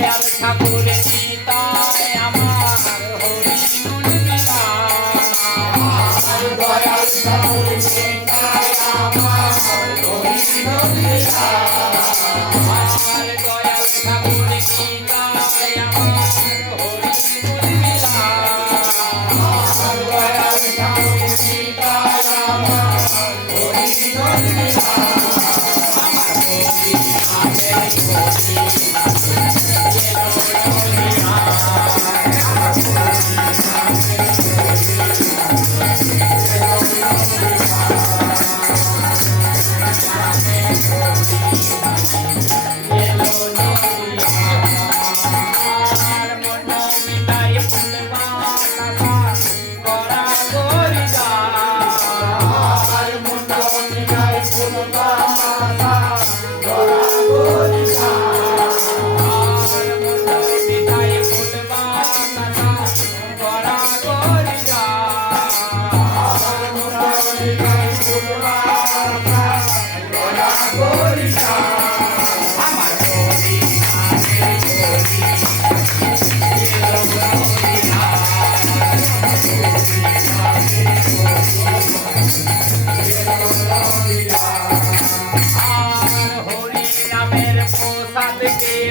দয়াল ঠাকুর নিতাই আমার হরি মুন্দিরা দয়াল ঠাকুর নিতাই আমার হরি মুন্দিরা আমার দয়াল ঠাকুর নিতাই আমার হরি মুন্দিরা আমার দয়াল ঠাকুর নিতাই আমার হরি মুন্দিরা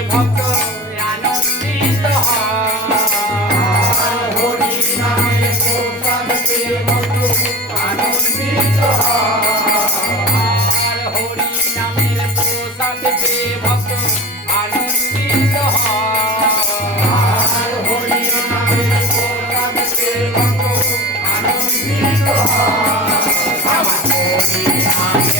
ভক্ত আনন্দিত হরি নামে প্রসাদে ভক্ত আনন্দিত হরি নামের প্রসাদে ভক্ত আনন্দিত হরি নামের প্রসাদে ভক্ত আনন্দিত আমার হরি নামের